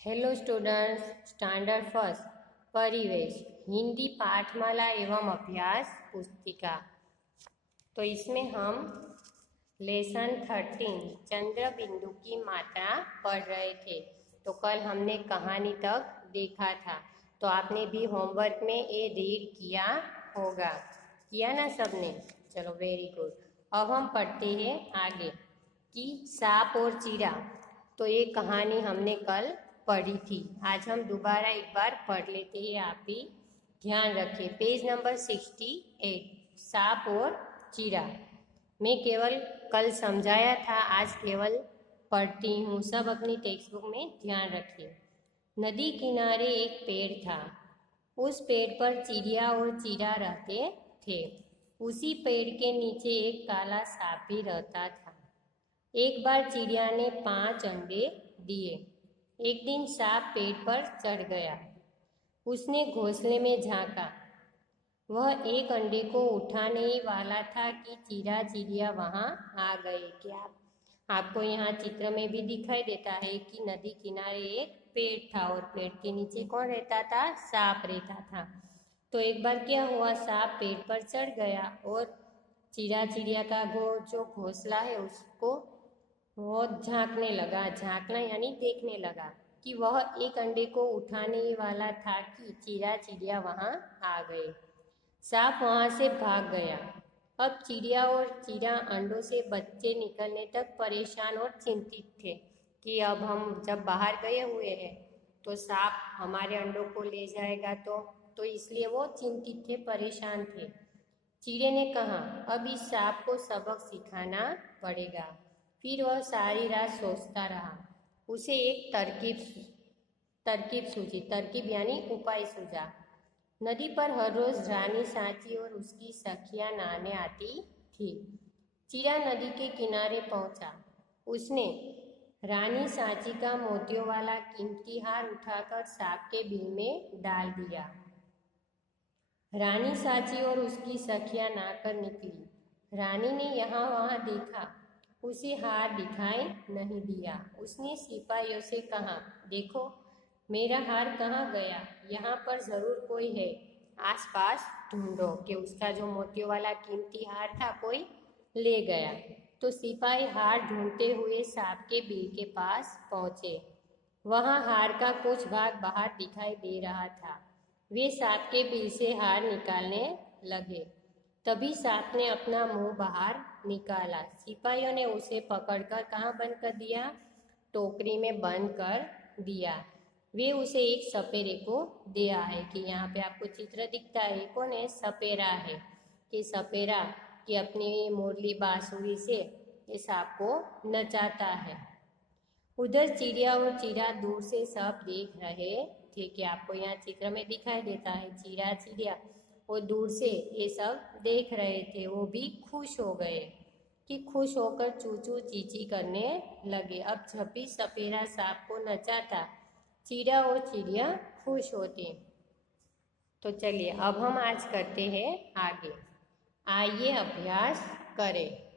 Hello students, standard first परिवेश हिंदी पाठमाला एवं अभ्यास पुस्तिका। तो इसमें हम लेसन 13 चंद्र बिंदु की मात्रा पढ़ रहे थे। तो कल हमने कहानी तक देखा था, तो आपने भी होमवर्क में ये रीड किया होगा। किया ना सबने? चलो वेरी गुड। अब हम पढ़ते हैं आगे कि सांप और चीड़ा। तो ये कहानी हमने कल पढ़ी थी, आज हम दोबारा एक बार पढ़ लेते हैं। आप भी ध्यान रखिए, पेज नंबर 68 सांप और चीड़ा। मैं केवल कल समझाया था, आज केवल पढ़ती हूँ। सब अपनी टेक्स्ट बुक में ध्यान रखिए। नदी किनारे एक पेड़ था, उस पेड़ पर चिड़िया और चीड़ा रहते थे। उसी पेड़ के नीचे एक काला सांप भी रहता था। एक बार चिड़िया ने 5 अंडे दिए। एक दिन सांप पेड़ पर चढ़ गया। उसने घोंसले में झांका। वह एक अंडे को उठाने ही वाला था कि चीड़ा चिड़िया वहां आ गए। क्या आपको यहाँ चित्र में भी दिखाई देता है कि नदी किनारे एक पेड़ था और पेड़ के नीचे कौन रहता था? सांप रहता था। तो एक बार क्या हुआ, सांप पेड़ पर चढ़ गया और चीड़ा चिड़िया का जो घोंसला है उसको वो झांकने लगा। झांकना यानी देखने लगा कि वह एक अंडे को उठाने ही वाला था कि चीड़ा चिड़िया वहां आ गए। सांप वहां से भाग गया। अब चिड़िया और चीड़ा अंडों से बच्चे निकलने तक परेशान और चिंतित थे कि अब हम जब बाहर गए हुए हैं तो सांप हमारे अंडों को ले जाएगा। तो इसलिए वो चिंतित थे, परेशान थे। चिड़े ने कहा, अब इस सांप को सबक सिखाना पड़ेगा। फिर वह सारी रात सोचता रहा। उसे एक तरकीब सूझी। तरकीब यानी उपाय सूझा। नदी पर हर रोज रानी सांची और उसकी सखियां नहाने आती थी। चिड़ा नदी के किनारे पहुंचा। उसने रानी सांची का मोतियों वाला कीमती हार उठाकर सांप के बिल में डाल दिया। रानी सांची और उसकी सखियां नहाकर निकली। रानी ने यहाँ वहां देखा, उसे हार दिखाई नहीं दिया। उसने सिपाहियों से कहा, देखो मेरा हार कहाँ गया? यहाँ पर जरूर कोई है, आसपास ढूंढो कि उसका जो मोतियों वाला कीमती हार था कोई ले गया। तो सिपाही हार ढूंढते हुए सांप के बिल के पास पहुंचे। वहां हार का कुछ भाग बाहर दिखाई दे रहा था। वे सांप के बिल से हार निकालने लगे। तभी सांप ने अपना मुंह बाहर निकाला। सिपाहियों ने उसे पकड़कर कहाँ बंद कर दिया? टोकरी में बंद कर दिया। वे उसे एक सपेरे को दे आए कि यहाँ पे आपको चित्र दिखता है, कौन है? सपेरा है। कि सपेरा कि अपनी मुरली बांसुरी से इस सांप को नचाता है। उधर चिड़िया और चीड़ा दूर से सब देख रहे थे कि आपको यहाँ चित्र में दिखाई देता है चीड़ा चिड़िया, वो दूर से ये सब देख रहे थे। वो भी खुश हो गए कि खुश होकर चू चू चींची करने लगे। अब जब भी सपेरा सांप को नचाता, चीड़ा और चिड़िया खुश होते। तो चलिए अब हम आज करते हैं आगे। आइए अभ्यास करें।